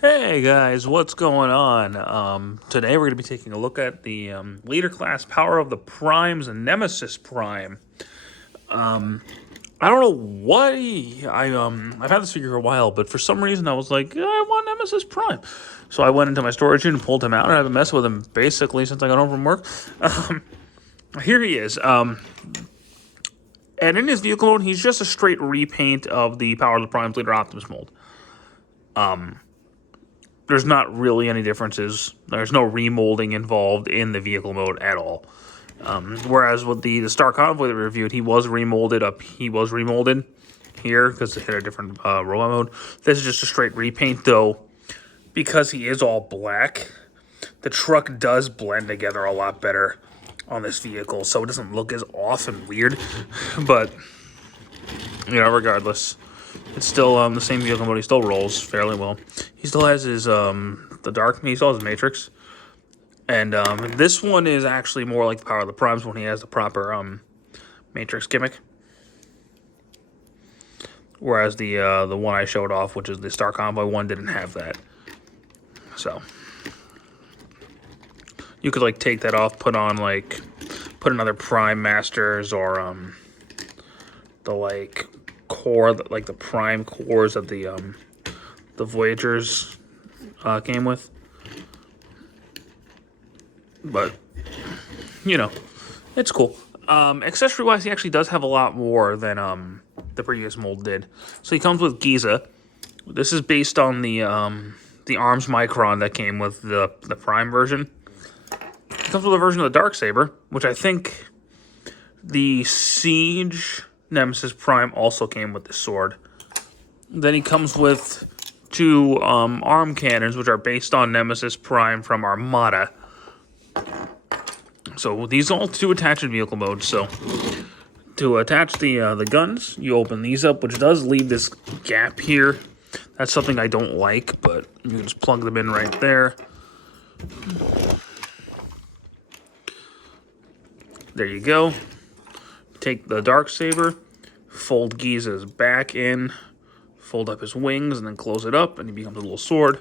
Hey guys, what's going on? Today we're going to be taking a look at the leader class power of the primes and Nemesis Prime. I don't know why I've had this figure for a while, but for some reason I was like, I want Nemesis Prime. So I went into my storage unit and pulled him out, and I've been messing with him basically since I got home from work. Here he is. And in his vehicle mode, he's just a straight repaint of the Power of the Primes Leader Optimus mold. There's not really any differences. There's no remolding involved in the vehicle mode at all. Whereas with the Star Convoy that we reviewed, he was remolded up. He was remolded here because it had a different Ropa mode. This is just a straight repaint, though. Because he is all black, the truck does blend together a lot better on this vehicle, so it doesn't look as off and weird. But, regardless, it's still the same vehicle mode. He still rolls fairly well. He still has his he still has his Matrix. And this one is actually more like the Power of the Primes when he has the proper Matrix gimmick. Whereas the one I showed off, which is the Star Convoy one, didn't have that. So you could take that off, put another Prime Masters or the core, the Prime cores that the Voyagers came with. But it's cool. Accessory wise, he actually does have a lot more than the previous mold did. So he comes with Giza. This is based on the arms micron that came with the Prime version. He comes with a version of the Darksaber, which I think the Siege Nemesis Prime also came with the sword. Then he comes with two arm cannons, which are based on Nemesis Prime from Armada. So these all two attach in vehicle mode. So to attach the guns, you open these up, which does leave this gap here. That's something I don't like, but you can just plug them in right there. There you go. Take the Darksaber, fold Giza's back in, fold up his wings, and then close it up, and he becomes a little sword.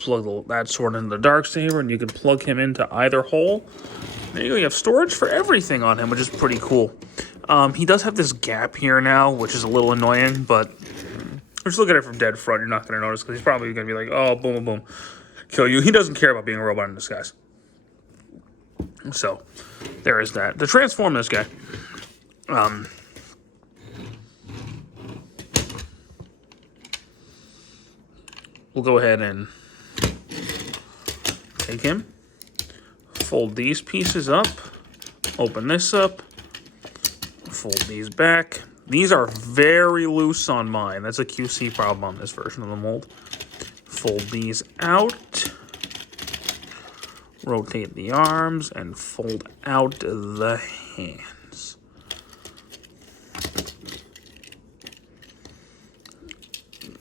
Plug that sword into the Darksaber, and you can plug him into either hole. There you go. You have storage for everything on him, which is pretty cool. He does have this gap here now, which is a little annoying, but just look at it from dead front. You're not going to notice because he's probably going to be like, oh, boom, boom, boom, kill you. He doesn't care about being a robot in disguise. So there is that. To transform this guy, we'll go ahead and take him, fold these pieces up, open this up, fold these back. These are very loose on mine. That's a QC problem on this version of the mold. Fold these out, rotate the arms, and fold out the hands.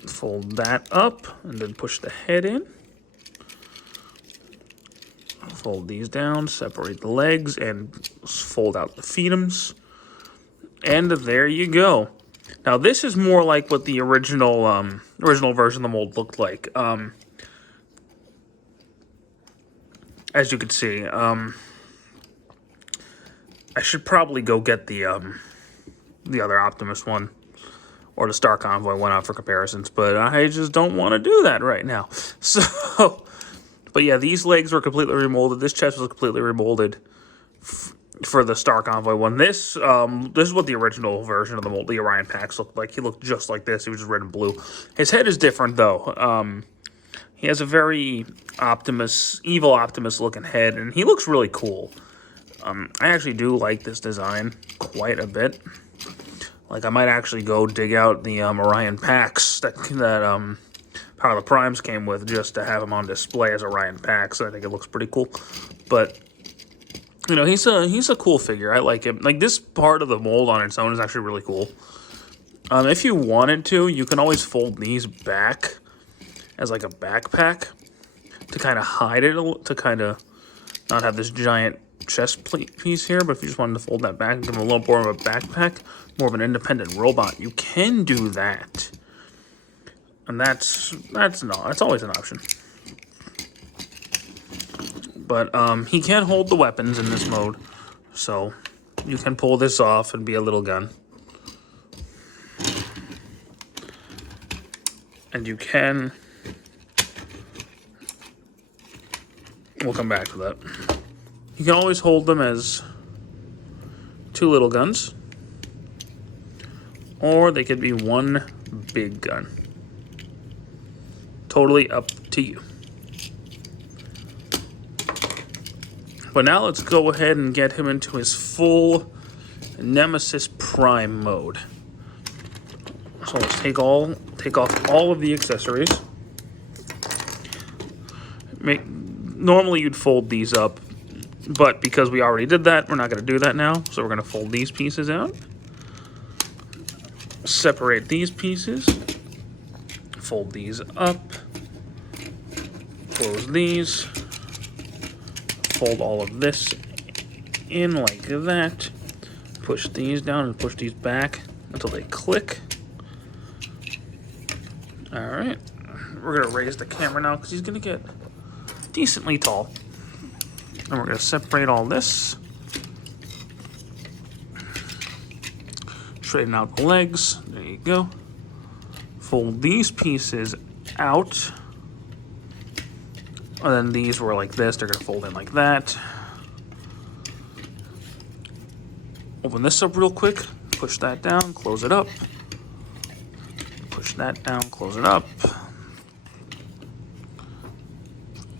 Fold that up, and then push the head in. Fold these down, separate the legs, and fold out the fetums. And there you go. Now this is more like what the original version of the mold looked like. As you can see, I should probably go get the other Optimus one or the Star Convoy one out for comparisons, but I just don't want to do that right now. So. But yeah, these legs were completely remolded. This chest was completely remolded for the Star Convoy one. This is what the original version of the mold, the Orion Pax, looked like. He looked just like this. He was just red and blue. His head is different, though. He has a very evil Optimus looking head, and he looks really cool. I actually do like this design quite a bit. I might actually go dig out the Orion Pax that Power of the Primes came with just to have him on display as Orion Pax. I think it looks pretty cool. But he's a cool figure. I like him. This part of the mold on its own is actually really cool. If you wanted to, you can always fold these back as a backpack to kind of hide it, to kind of not have this giant chest plate piece here. But if you just wanted to fold that back and give him a little more of a backpack, more of an independent robot, you can do that. And that's always an option. But he can hold the weapons in this mode, so you can pull this off and be a little gun. And you can... We'll come back to that. You can always hold them as 2 little guns, or they could be 1 big gun. Totally up to you. But now let's go ahead and get him into his full Nemesis Prime mode. So let's take off all of the accessories. Normally you'd fold these up, but because we already did that, we're not going to do that now. So we're going to fold these pieces out. Separate these pieces. Fold these up. Close these. Fold all of this in like that. Push these down and push these back until they click. Alright. We're going to raise the camera now because he's going to get decently tall. And we're going to separate all this. Straighten out the legs. There you go. Fold these pieces out. And then these were like this. They're going to fold in like that. Open this up real quick. Push that down. Close it up. Push that down. Close it up.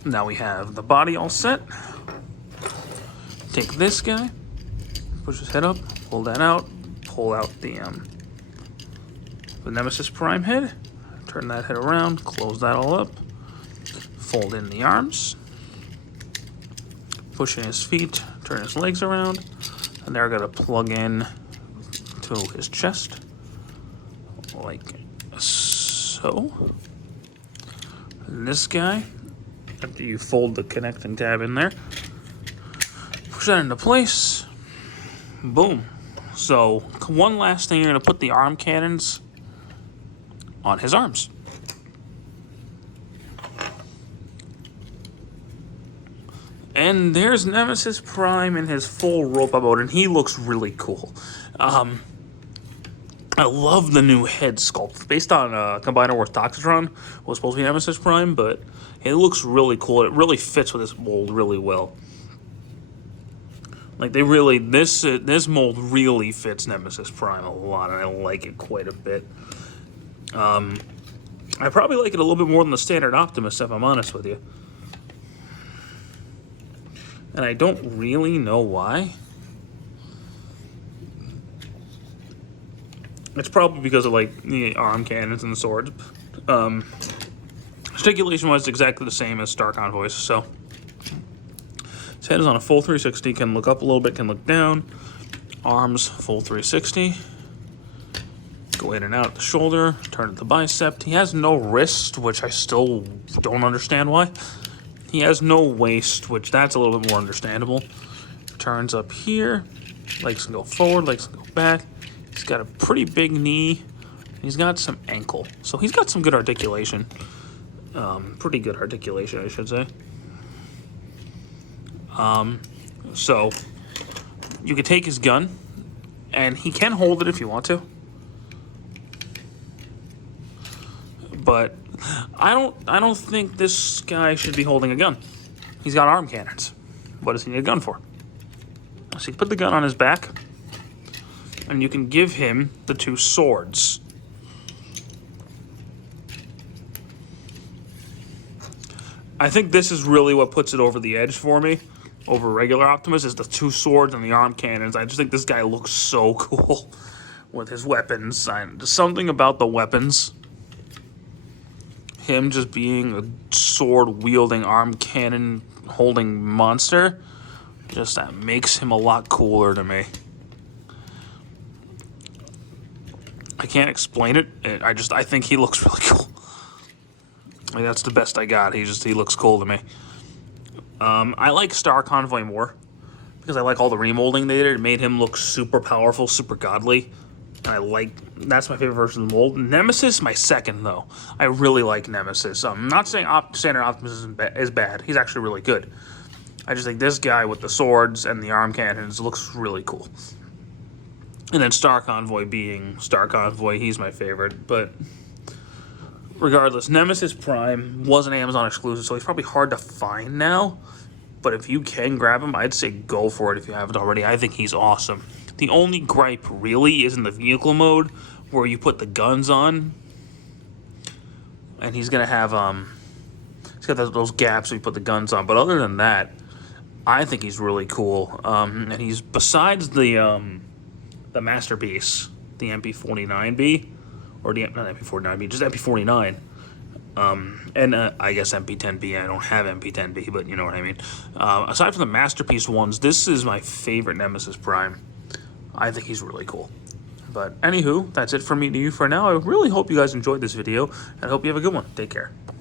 Now we have the body all set. Take this guy. Push his head up. Pull that out. Pull out the Nemesis Prime head. Turn that head around. Close that all up. Fold in the arms. Push in his feet. Turn his legs around. And they're going to plug in to his chest. Like so. And this guy, after you fold the connecting tab in there, push that into place. Boom. So, one last thing, you're going to put the arm cannons on his arms. And there's Nemesis Prime in his full Ropa mode, and he looks really cool. I love the new head sculpt. Based on Combiner Wars Toxitron, was supposed to be Nemesis Prime, but it looks really cool. It really fits with this mold really well. Like, they really, this mold really fits Nemesis Prime a lot, and I like it quite a bit. I probably like it a little bit more than the standard Optimus, if I'm honest with you. And I don't really know why. It's probably because of, like, the arm cannons and the swords. Articulation-wise, it's exactly the same as Star Convoys, so. His head is on a full 360, can look up a little bit, can look down. Arms, full 360. Go in and out at the shoulder, turn at the bicep. He has no wrist, which I still don't understand why. He has no waist, which that's a little bit more understandable. Turns up here. Legs can go forward, legs can go back. He's got a pretty big knee. He's got some ankle. So he's got some good articulation. Pretty good articulation, I should say. So you could take his gun, and he can hold it if you want to. But I don't think this guy should be holding a gun. He's got arm cannons. What does he need a gun for? So you put the gun on his back, and you can give him the 2 swords. I think this is really what puts it over the edge for me, over regular Optimus, is the 2 swords and the arm cannons. I just think this guy looks so cool with his weapons. There's something about the weapons. Him just being a sword-wielding, arm cannon-holding monster, just that makes him a lot cooler to me. I can't explain it. I think he looks really cool. I mean, that's the best I got. He looks cool to me. I like Star Convoy more because I like all the remolding they did. It made him look super powerful, super godly. And that's my favorite version of the mold. Nemesis, my second, though. I really like Nemesis. I'm not saying Standard Optimus is bad. He's actually really good. I just think this guy with the swords and the arm cannons looks really cool. And then Star Convoy being Star Convoy, he's my favorite. But regardless, Nemesis Prime was an Amazon exclusive, so he's probably hard to find now. But if you can grab him, I'd say go for it if you haven't already. I think he's awesome. The only gripe really is in the vehicle mode, where you put the guns on, and he's gonna have he's got those gaps where you put the guns on. But other than that, I think he's really cool. And he's, besides the Masterpiece, the MP49B, or not MP49B, just MP49. And I guess MP10B. I don't have MP10B, but you know what I mean. Aside from the Masterpiece ones, this is my favorite Nemesis Prime. I think he's really cool. But anywho, that's it from me to you for now. I really hope you guys enjoyed this video, and I hope you have a good one. Take care.